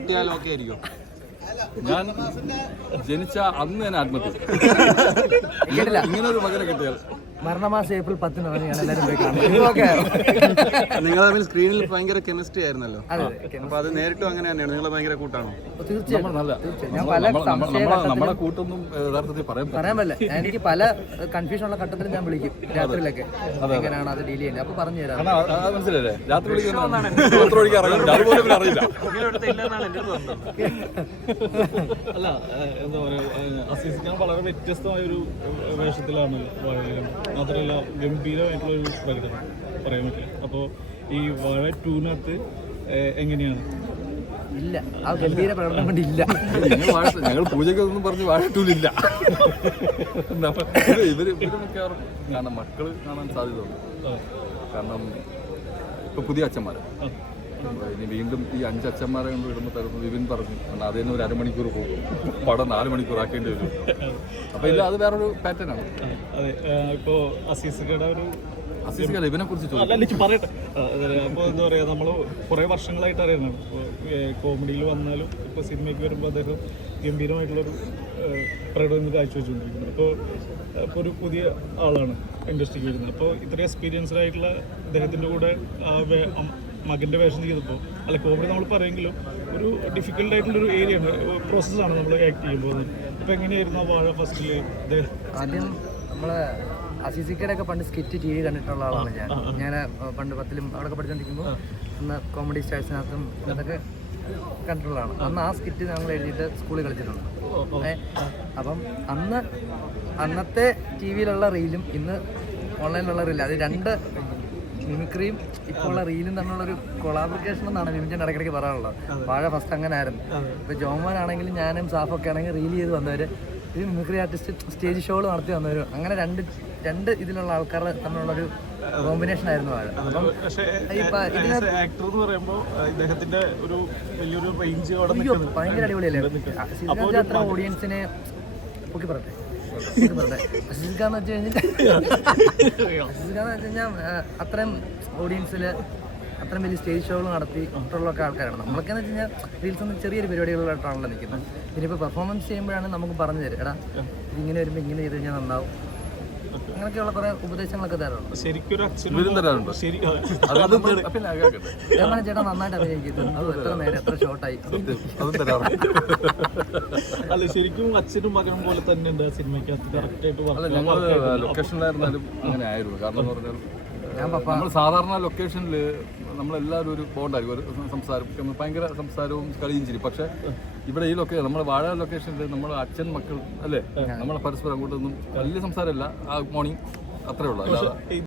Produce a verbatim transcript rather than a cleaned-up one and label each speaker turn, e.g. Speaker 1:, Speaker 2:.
Speaker 1: ഞാൻ ജനിച്ച അന്ന് തന്നെ ആത്മഹത്യ ഇങ്ങനെ ഒരു മകനെ കിട്ടിയാൽ
Speaker 2: മരണമാസം ഏപ്രിൽ പത്തിന് ഇറങ്ങിയാണ് എല്ലാവരും പോയി കാണുന്നത്.
Speaker 3: നിങ്ങൾ തമ്മിൽ സ്ക്രീനിൽ ഭയങ്കര കെമിസ്ട്രി ആയിരുന്നല്ലോ. അപ്പൊ അത് നേരിട്ടും അങ്ങനെ തന്നെയാണ്. നിങ്ങൾ ഭയങ്കര കൂട്ടാണോ?
Speaker 2: തീർച്ചയായും
Speaker 1: നല്ല നമ്മളെ കൂട്ടൊന്നും യഥാർത്ഥത്തിൽ പറയാൻ
Speaker 2: പറയാൻ പറ്റില്ല. എനിക്ക് പല കൺഫ്യൂഷൻ ഉള്ള ഘട്ടത്തിൽ ഞാൻ വിളിക്കും രാത്രിയിലൊക്കെ, എങ്ങനെയാണ് അത് ഡീൽ ചെയ്യുന്നത്, അപ്പൊ പറഞ്ഞു തരാം.
Speaker 1: മനസ്സിലല്ലേ രാത്രി വിളിക്കുന്ന അറിയില്ല.
Speaker 4: അല്ല എന്താ പറയാ, അസീസിക്കാൻ വളരെ വ്യത്യസ്തമായ ഒരു വേഷത്തിലാണ് വാഴയിലും, മാത്രമല്ല ഗംഭീരമായിട്ടുള്ള ഒരു പ്രകടനം പറയാൻ പറ്റില്ല. അപ്പോൾ ഈ വാഴ ടൂവിനകത്ത് എങ്ങനെയാണ്?
Speaker 2: ഇല്ല, ആ ഗംഭീര പ്രകടനം കൊണ്ട് ഇല്ല.
Speaker 1: ഞങ്ങൾ പൂജയ്ക്ക് ഒന്നും പറഞ്ഞ് വാഴ ടൂലില്ല. ഇവര് ഇവര് മിക്കവാറും കാണാൻ മക്കള് കാണാൻ സാധ്യതയുണ്ട്. കാരണം ഇപ്പൊ പുതിയ അച്ഛന്മാരാണ്. ഇനി വീണ്ടും ഈ അഞ്ച് അച്ഛന്മാരെ കൊണ്ട് വിടുമ്പോൾ തരുന്നു വിപിൻ പറഞ്ഞു. കാരണം അതിൽ നിന്ന് ഒരു അരമണിക്കൂർ പോകും, പടം നാല് മണിക്കൂർ ആക്കേണ്ടി വരും. അപ്പൊ ഇല്ല, അത് വേറൊരു പാറ്റേൺ ആണ്.
Speaker 4: അതെ, ഇപ്പോ അസീസിക്കയുടെ ഒരു
Speaker 1: അസീസിക്കല്ല ഇവനെ കുറിച്ച്
Speaker 4: എനിക്ക് പറയട്ടെ. അപ്പോൾ എന്താ പറയുക, നമ്മൾ കുറേ വർഷങ്ങളായിട്ട് അറിയുന്നതാണ്. ഇപ്പോൾ കോമഡിയിൽ വന്നാലും ഇപ്പോൾ സിനിമയ്ക്ക് വരുമ്പോൾ അദ്ദേഹം ഗംഭീരമായിട്ടുള്ളൊരു പ്രകടനം കാഴ്ചവെച്ചുകൊണ്ടിരിക്കുന്നത്. അപ്പോൾ ഇപ്പോൾ ഒരു പുതിയ ആളാണ് ഇൻഡസ്ട്രിക്ക് വരുന്നത്. അപ്പോൾ ഇത്രയും എക്സ്പീരിയൻസ്ഡ് ആയിട്ടുള്ള അദ്ദേഹത്തിൻ്റെ കൂടെ മകൻ്റെ വേഷം ചെയ്തപ്പോൾ, അല്ല കോമഡി നമ്മൾ പറയുമെങ്കിലും ഒരു ഡിഫിക്കൽട്ട് ആയിട്ടുള്ളൊരു ഏരിയയാണ്, പ്രോസസ്സാണ് നമ്മൾ ആക്ട് ചെയ്യുമ്പോൾ. ഇപ്പോൾ എങ്ങനെയായിരുന്നു ആ വാഴ ഫസ്റ്റിൽ?
Speaker 2: ആദ്യം നമ്മളെ അസീസിക്കയുടെ ഒക്കെ പണ്ട് സ്കിറ്റ് ടി വി കണ്ടിട്ടുള്ള ആളാണ് ഞാൻ. ഞാൻ പണ്ട് പത്തിലും അവിടെ പഠിച്ചുകൊണ്ടിരിക്കുമ്പോൾ അന്ന് കോമഡി സ്റ്റാഴ്സിനകത്തും ഇതൊക്കെ കണ്ടിട്ടുള്ളതാണ്. അന്ന് ആ സ്കിറ്റ് ഞങ്ങൾ എഴുതിയിട്ട് സ്കൂളിൽ കളിച്ചിട്ടുണ്ട്. അപ്പം അന്ന് അന്നത്തെ ടി വിയിലുള്ള റീലും ഇന്ന് ഓൺലൈനിലുള്ള റീലും, അത് രണ്ട് മിമിക്രിയും ഇപ്പോൾ ഉള്ള റീലും തമ്മിലുള്ളൊരു കൊളാബറേഷൻ എന്നാണ് മിമിൻ്റെ ഇടയ്ക്കിടയ്ക്ക് പറയാനുള്ളത്. വാഴ ഫസ്റ്റ് അങ്ങനെ ആയിരുന്നു. ഇപ്പോൾ ജോമോനാണെങ്കിലും ഞാനും സാഫൊക്കെ ആണെങ്കിൽ റീൽ ചെയ്ത് വന്നവർ, ഇത് മിമിക്രി ആർട്ടിസ്റ്റ് സ്റ്റേജ് ഷോകൾ നടത്തി വന്നവരും, അങ്ങനെ രണ്ട് രണ്ട് ഇതിലുള്ള ആൾക്കാർ തമ്മിലുള്ളൊരു കോമ്പിനേഷൻ ആയിരുന്നു വാഴ. അപ്പം
Speaker 4: ആക്ടർ എന്ന് പറയുമ്പോൾ ഇദ്ദേഹത്തിന്റെ ഒരു വലിയൊരു റേഞ്ച്
Speaker 2: ഭയങ്കര അടിപൊളിയല്ലേ. അത്ര ഓഡിയൻസിനെ പൊക്കി പറയട്ടെ അസീസിക്കാന്ന് വെച്ച് കഴിഞ്ഞാൽ അസീസിക്കാന്ന് വെച്ച് കഴിഞ്ഞാൽ അത്രയും ഓഡിയൻസിൽ അത്രയും വലിയ സ്റ്റേജ് ഷോകൾ നടത്തിയിട്ടുള്ളൊക്കെ ആൾക്കാരാണ്. നമ്മളൊക്കെ എന്ന് വെച്ച് കഴിഞ്ഞാൽ റീൽസ് ഒന്നും ചെറിയൊരു പരിപാടികളായിട്ടാണല്ലോ നിൽക്കുന്നത്. ഇനിയിപ്പോൾ പെർഫോമൻസ് ചെയ്യുമ്പോഴാണ് നമുക്ക് പറഞ്ഞു തരും, എടാ ഇതിങ്ങനെ വരുമ്പോൾ ഇങ്ങനെ ചെയ്ത് കഴിഞ്ഞാൽ നന്നാവും, അങ്ങനെയൊക്കെയുള്ള കുറെ ഉപദേശങ്ങളൊക്കെ തരാറുണ്ട്. ചേട്ടാ നന്നായിട്ട് അഭിനയിക്കുന്നത്, അത് എത്ര നേരം എത്ര ഷോട്ടായി.
Speaker 4: അല്ല ശരിക്കും അച്ഛനും മകനും പോലെ തന്നെ സിനിമയ്ക്കകത്ത് കറക്റ്റായിട്ട്
Speaker 1: ഞങ്ങൾ ലൊക്കേഷനിലായിരുന്നാലും അങ്ങനെ ആയിരുന്നു. കാരണം എന്ന് പറഞ്ഞാൽ നമ്മൾ സാധാരണ ലൊക്കേഷനിൽ നമ്മളെല്ലാവരും ഒരു ബോണ്ടായിരിക്കും, ഒരു സംസാരം, ഭയങ്കര സംസാരവും കളിയും ചിരി. പക്ഷേ ഇവിടെ ഈ ലൊക്കേഷൻ നമ്മൾ വാഴ ലൊക്കേഷനിൽ നമ്മൾ അച്ഛൻ മക്കൾ അല്ലേ, നമ്മളെ പരസ്പരം അങ്ങോട്ടൊന്നും വലിയ സംസാരമല്ല. ആ മോർണിംഗ് അത്രേ ഉള്ളൂ. അല്ലാതെ